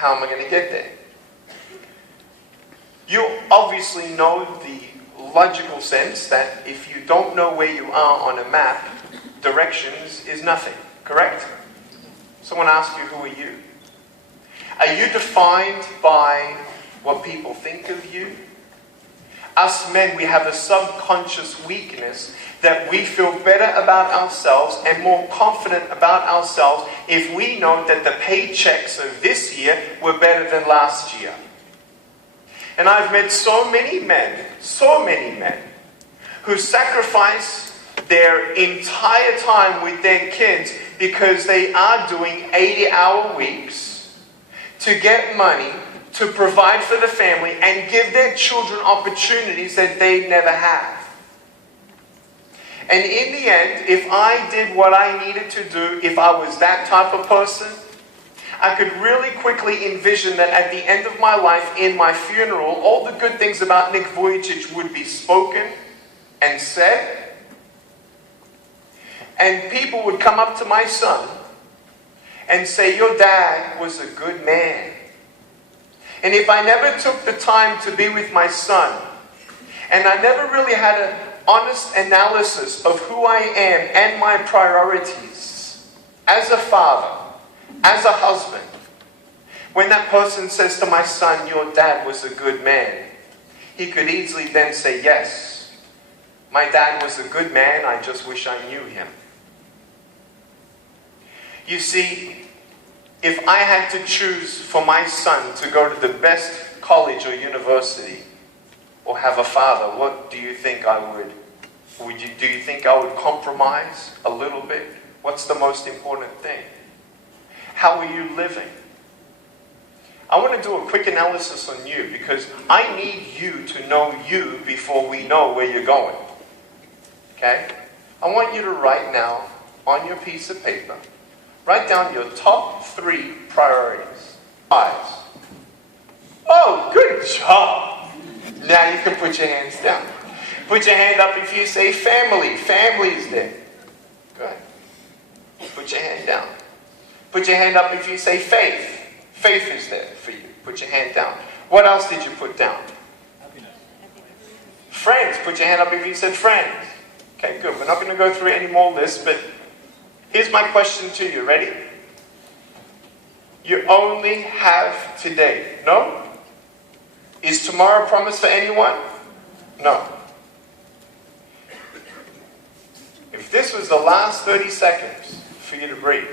how am I going to get there? You obviously know the logical sense that if you don't know where you are on a map, directions is nothing, correct? Someone asks you, who are you? Are you defined by what people think of you? Us men, we have a subconscious weakness that we feel better about ourselves and more confident about ourselves if we know that the paychecks of this year were better than last year. And I've met so many men who sacrifice their entire time with their kids because they are doing 80-hour weeks to get money, to provide for the family, and give their children opportunities that they never had. And in the end, if I did what I needed to do, if I was that type of person, I could really quickly envision that at the end of my life, in my funeral, all the good things about Nick Vujicic would be spoken and said. And people would come up to my son and say, your dad was a good man. And if I never took the time to be with my son, and I never really had an honest analysis of who I am and my priorities as a father, as a husband, when that person says to my son, your dad was a good man, he could easily then say, yes, my dad was a good man, I just wish I knew him. You see, if I had to choose for my son to go to the best college or university, or have a father, what do you think I would? Do you think I would compromise a little bit? What's the most important thing? How are you living? I want to do a quick analysis on you because I need you to know you before we know where you're going. Okay? I want you to write now on your piece of paper, write down your top 3 priorities. Eyes. Oh, good job. Now you can put your hands down. Put your hand up if you say family. Family is there. Good. Put your hand down. Put your hand up if you say faith. Faith is there for you. Put your hand down. What else did you put down? Happiness. Friends. Put your hand up if you said friends. Okay, good. We're not going to go through any more lists, but here's my question to you. Ready? You only have today. No? Is tomorrow promised for anyone? No. If this was the last 30 seconds for you to breathe,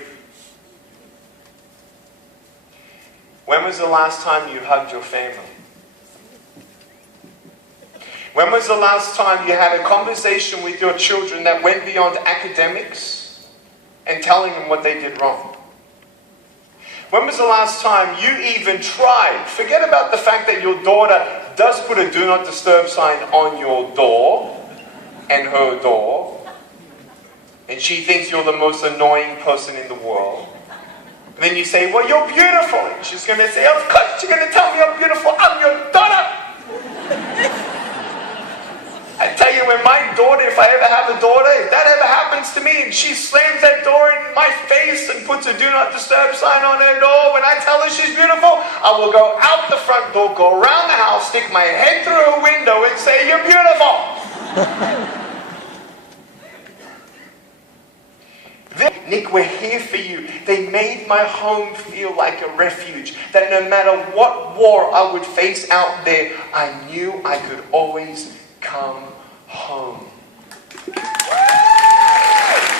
when was the last time you hugged your family? When was the last time you had a conversation with your children that went beyond academics and telling them what they did wrong? When was the last time you even tried? Forget about the fact that your daughter does put a do not disturb sign on your door and her door, and she thinks you're the most annoying person in the world. And then you say, well, you're beautiful. And she's going to say, of course you're going to tell me I'm beautiful. I'm your daughter. I tell you, when my daughter, if I ever have a daughter, if that ever happens to me and she slams that door in my face and puts a do not disturb sign on her door, when I tell her she's beautiful, I will go out the front door, go around the house, stick my head through her window and say, you're beautiful. Nick, we're here for you. They made my home feel like a refuge. That no matter what war I would face out there, I knew I could always come home.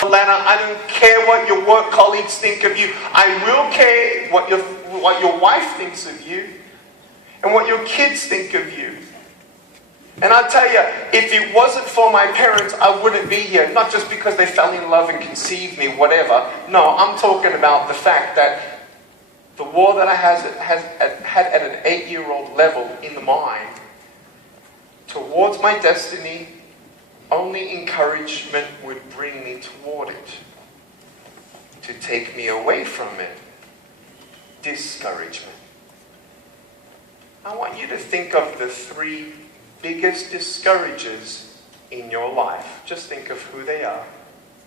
Lana, I don't care what your work colleagues think of you. I will care what your wife thinks of you and what your kids think of you. And I'll tell you, if it wasn't for my parents, I wouldn't be here. Not just because they fell in love and conceived me, whatever. No, I'm talking about the fact that the war that I had at an 8-year-old level in the mind towards my destiny, only encouragement would bring me toward it. To take me away from it, discouragement. I want you to think of the 3 biggest discouragers in your life. Just think of who they are.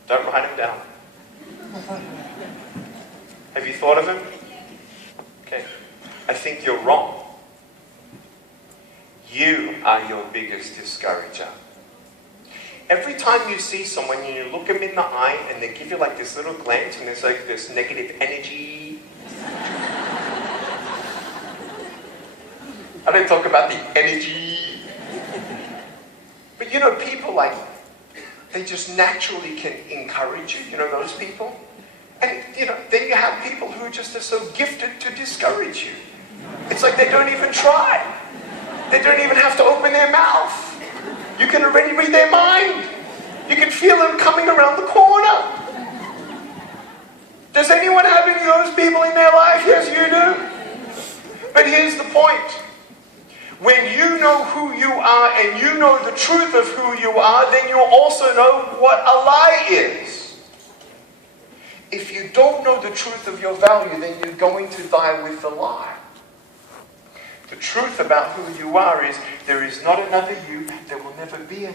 Don't write them down. Have you thought of them? Okay. I think you're wrong. You are your biggest discourager. Every time you see someone and you look them in the eye and they give you like this little glance and there's like this negative energy. I don't talk about the energy. But you know, people like, they just naturally can encourage you. You know those people? And you know, then you have people who just are so gifted to discourage you. It's like they don't even try. They don't even have to open their mouth. You can already read their mind. You can feel them coming around the corner. Does anyone have any of those people in their life? Yes, you do. But here's the point. When you know who you are and you know the truth of who you are, then you also know what a lie is. If you don't know the truth of your value, then you're going to die with the lie. The truth about who you are is there is not another you, there will never be another.